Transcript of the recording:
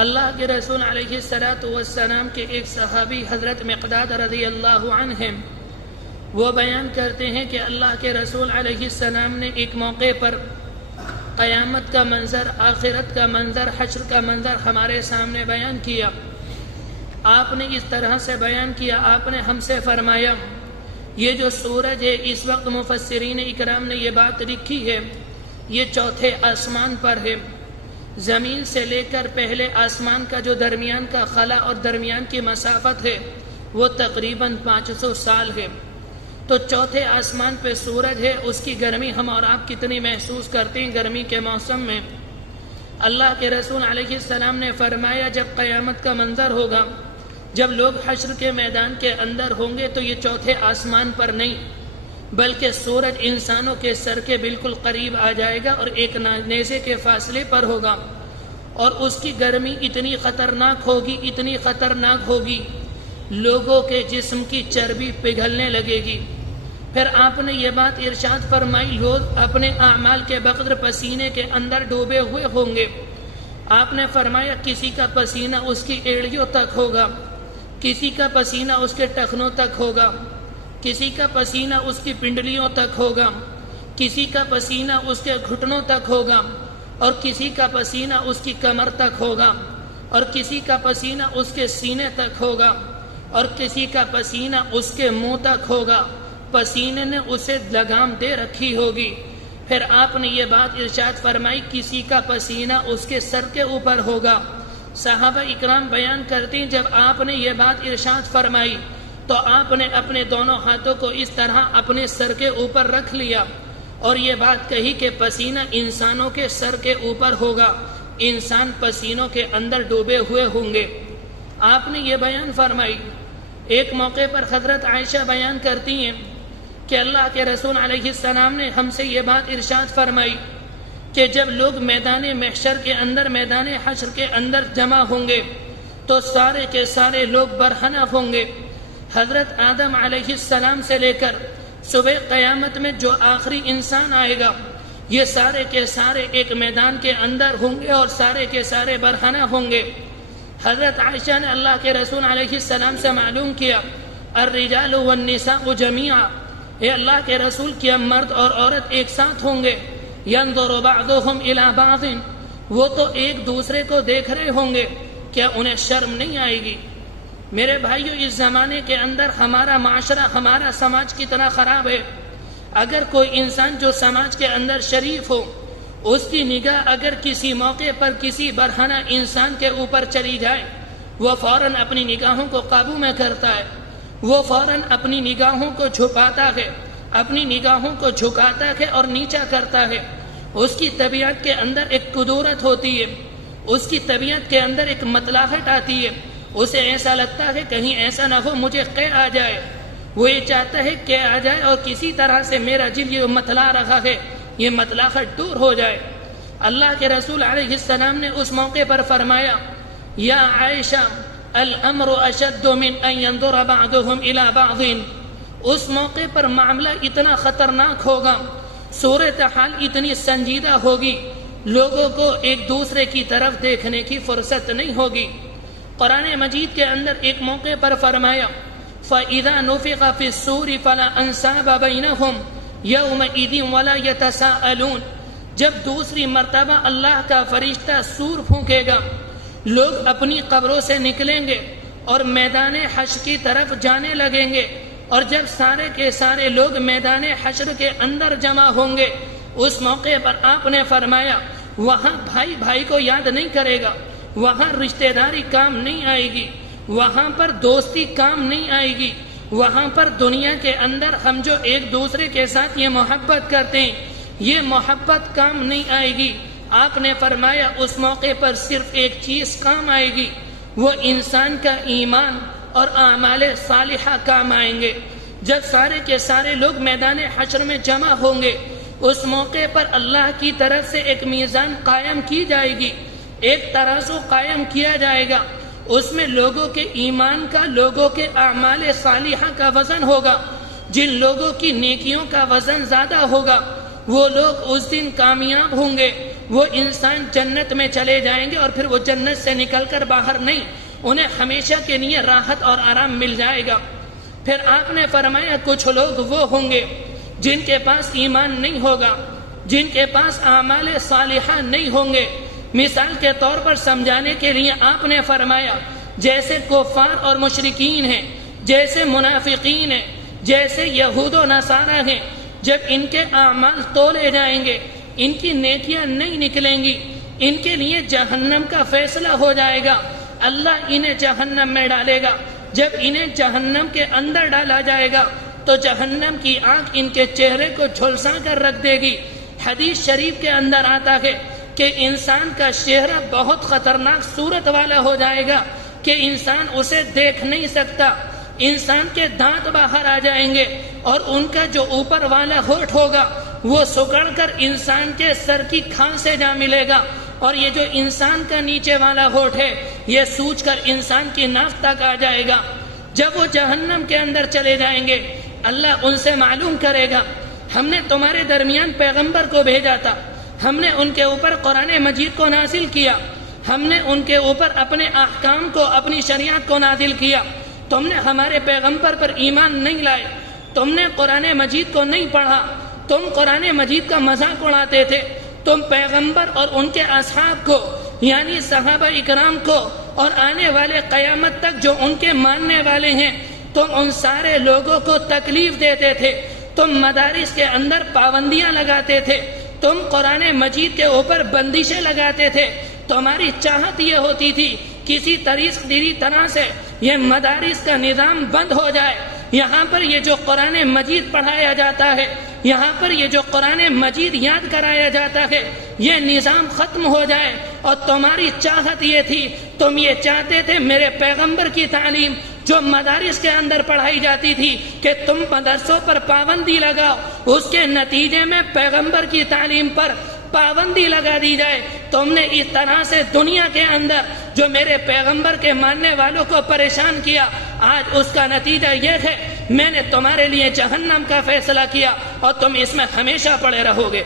اللہ کے رسول علیہ السلام کے ایک صحابی حضرت مقداد رضی اللہ عنہ ہیں، وہ بیان کرتے ہیں کہ اللہ کے رسول علیہ السلام نے ایک موقع پر قیامت کا منظر، آخرت کا منظر، حشر کا منظر ہمارے سامنے بیان کیا۔ آپ نے اس طرح سے بیان کیا، آپ نے ہم سے فرمایا یہ جو سورج ہے اس وقت مفسرین اکرام نے یہ بات لکھی ہے یہ چوتھے آسمان پر ہے، زمین سے لے کر پہلے آسمان کا جو درمیان کا خلا اور درمیان کی مسافت ہے وہ تقریباً 500 سال ہے۔ تو چوتھے آسمان پہ سورج ہے، اس کی گرمی ہم اور آپ کتنی محسوس کرتے ہیں گرمی کے موسم میں۔ اللہ کے رسول علیہ السلام نے فرمایا جب قیامت کا منظر ہوگا، جب لوگ حشر کے میدان کے اندر ہوں گے تو یہ چوتھے آسمان پر نہیں بلکہ سورج انسانوں کے سر کے بالکل قریب آ جائے گا اور ایک نیزے کے فاصلے پر ہوگا، اور اس کی گرمی اتنی خطرناک ہوگی، اتنی خطرناک ہوگی، لوگوں کے جسم کی چربی پگھلنے لگے گی۔ پھر آپ نے یہ بات ارشاد فرمائی لوگ اپنے اعمال کے بقدر پسینے کے اندر ڈوبے ہوئے ہوں گے۔ آپ نے فرمایا کسی کا پسینہ اس کی ایڑیوں تک ہوگا، کسی کا پسینہ اس کے ٹخنوں تک ہوگا، کسی کا پسینہ اس کی پنڈلیوں تک ہوگا، کسی کا پسینہ اس کے گھٹنوں تک ہوگا، اور کسی کا پسینہ اس کی کمر تک ہوگا، اور کسی کا پسینہ اس کے سینے تک ہوگا، اور کسی کا پسینہ اس کے منہ تک ہوگا۔ پسینے نے اسے لگام دے رکھی ہوگی۔ پھر آپ نے یہ بات ارشاد فرمائی کسی کا پسینہ اس کے سر کے اوپر ہوگا۔ صحابہ اکرام بیان کرتے ہیں جب آپ نے یہ بات ارشاد فرمائی تو آپ نے اپنے دونوں ہاتھوں کو اس طرح اپنے سر کے اوپر رکھ لیا اور یہ بات کہی کہ پسینہ انسانوں کے سر کے اوپر ہوگا، انسان پسینوں کے اندر ڈوبے ہوئے ہوں گے۔ آپ نے یہ بیان فرمائی۔ ایک موقع پر حضرت عائشہ بیان کرتی ہیں کہ اللہ کے رسول علیہ السلام نے ہم سے یہ بات ارشاد فرمائی کہ جب لوگ میدان محشر کے اندر، میدان حشر کے اندر جمع ہوں گے تو سارے کے سارے لوگ برہنہ ہوں گے۔ حضرت آدم علیہ السلام سے لے کر صبح قیامت میں جو آخری انسان آئے گا یہ سارے کے سارے ایک میدان کے اندر ہوں گے اور سارے کے سارے برہنہ ہوں گے۔ حضرت عائشہ نے اللہ کے رسول علیہ السلام سے معلوم کیا الرجال والنساء جميعا، اے اللہ کے رسول کیا مرد اور عورت ایک ساتھ ہوں گے؟ ينظر بعضهم الى بعض، وہ تو ایک دوسرے کو دیکھ رہے ہوں گے، کیا انہیں شرم نہیں آئے گی؟ میرے بھائیو اس زمانے کے اندر ہمارا معاشرہ، ہمارا سماج کتنا خراب ہے۔ اگر کوئی انسان جو سماج کے اندر شریف ہو اس کی نگاہ اگر کسی موقع پر کسی برہنہ انسان کے اوپر چلی جائے وہ فوراً اپنی نگاہوں کو قابو میں کرتا ہے، وہ فوراً اپنی نگاہوں کو چھپاتا ہے، اپنی نگاہوں کو جھکاتا ہے اور نیچا کرتا ہے۔ اس کی طبیعت کے اندر ایک قدورت ہوتی ہے، اس کی طبیعت کے اندر ایک متلاحٹ آتی ہے، اسے ایسا لگتا ہے کہیں ایسا نہ ہو مجھے قے آ جائے، وہ یہ چاہتا ہے کہ آ جائے اور کسی طرح سے میرا جل یہ متلا رہا ہے یہ متلاحٹ دور ہو جائے۔ اللہ کے رسول علیہ السلام نے اس موقع پر فرمایا یا عائشہ الامر اشد من ان ينظر بعضهم الى بعض، اس موقع پر معاملہ اتنا خطرناک ہوگا، صورتحال اتنی سنجیدہ ہوگی، لوگوں کو ایک دوسرے کی طرف دیکھنے کی فرصت نہیں ہوگی۔ قرآن مجید کے اندر ایک موقع پر فرمایا فَإِذَا نُفِخَ فِي الصُّورِ فَلَا أَنْسَابَ بَيْنَهُمْ يَوْمَئِذٍ وَلَا يَتَسَاءَلُونَ، جب دوسری مرتبہ اللہ کا فرشتہ سور پھونکے گا لوگ اپنی قبروں سے نکلیں گے اور میدان حشر کی طرف جانے لگیں گے، اور جب سارے کے سارے لوگ میدان حشر کے اندر جمع ہوں گے اس موقع پر آپ نے فرمایا وہاں بھائی بھائی کو یاد نہیں کرے گا، وہاں رشتہ داری کام نہیں آئے گی، وہاں پر دوستی کام نہیں آئے گی، وہاں پر دنیا کے اندر ہم جو ایک دوسرے کے ساتھ یہ محبت کرتے ہیں یہ محبت کام نہیں آئے گی۔ آپ نے فرمایا اس موقع پر صرف ایک چیز کام آئے گی، وہ انسان کا ایمان اور اعمال صالحہ کام آئیں گے۔ جب سارے کے سارے لوگ میدان حشر میں جمع ہوں گے اس موقع پر اللہ کی طرف سے ایک میزان قائم کی جائے گی، ایک ترازو قائم کیا جائے گا، اس میں لوگوں کے ایمان کا، لوگوں کے اعمال صالحہ کا وزن ہوگا۔ جن لوگوں کی نیکیوں کا وزن زیادہ ہوگا وہ لوگ اس دن کامیاب ہوں گے، وہ انسان جنت میں چلے جائیں گے اور پھر وہ جنت سے نکل کر باہر نہیں، انہیں ہمیشہ کے لیے راحت اور آرام مل جائے گا۔ پھر آپ نے فرمایا کچھ لوگ وہ ہوں گے جن کے پاس ایمان نہیں ہوگا، جن کے پاس اعمال صالحہ نہیں ہوں گے۔ مثال کے طور پر سمجھانے کے لیے آپ نے فرمایا جیسے کفار اور مشرکین ہیں، جیسے منافقین ہیں، جیسے یہود و نصارہ ہیں، جب ان کے اعمال تولے جائیں گے، ان کی نیکیاں نہیں نکلیں گی، ان کے لیے جہنم کا فیصلہ ہو جائے گا، اللہ انہیں جہنم میں ڈالے گا۔ جب انہیں جہنم کے اندر ڈالا جائے گا تو جہنم کی آگ ان کے چہرے کو جھلسا کر رکھ دے گی۔ حدیث شریف کے اندر آتا ہے کہ انسان کا چہرہ بہت خطرناک صورت والا ہو جائے گا کہ انسان اسے دیکھ نہیں سکتا، انسان کے دانت باہر آ جائیں گے اور ان کا جو اوپر والا ہونٹ ہوگا وہ سکڑ کر انسان کے سر کی کھال سے جا ملے گا، اور یہ جو انسان کا نیچے والا ہونٹ ہے یہ سوج کر انسان کی ناک تک آ جائے گا۔ جب وہ جہنم کے اندر چلے جائیں گے اللہ ان سے معلوم کرے گا ہم نے تمہارے درمیان پیغمبر کو بھیجا تھا، ہم نے ان کے اوپر قرآن مجید کو نازل کیا، ہم نے ان کے اوپر اپنے احکام کو، اپنی شریعت کو نازل کیا، تم نے ہمارے پیغمبر پر ایمان نہیں لائے، تم نے قرآن مجید کو نہیں پڑھا، تم قرآن مجید کا مذاق اڑاتے تھے، تم پیغمبر اور ان کے اصحاب کو یعنی صحابہ اکرام کو اور آنے والے قیامت تک جو ان کے ماننے والے ہیں، تم ان سارے لوگوں کو تکلیف دیتے تھے، تم مدارس کے اندر پابندیاں لگاتے تھے، تم قرآن مجید کے اوپر بندشیں لگاتے تھے، تمہاری چاہت یہ ہوتی تھی کسی طرح سے یہ مدارس کا نظام بند ہو جائے، یہاں پر یہ جو قرآن مجید پڑھایا جاتا ہے، یہاں پر یہ جو قرآن مجید یاد کرایا جاتا ہے یہ نظام ختم ہو جائے، اور تمہاری چاہت یہ تھی، تم یہ چاہتے تھے میرے پیغمبر کی تعلیم جو مدارس کے اندر پڑھائی جاتی تھی کہ تم مدرسوں پر پابندی لگاؤ، اس کے نتیجے میں پیغمبر کی تعلیم پر پابندی لگا دی جائے۔ تم نے اس طرح سے دنیا کے اندر جو میرے پیغمبر کے ماننے والوں کو پریشان کیا، آج اس کا نتیجہ یہ ہے میں نے تمہارے لیے جہنم کا فیصلہ کیا اور تم اس میں ہمیشہ پڑے رہو گے۔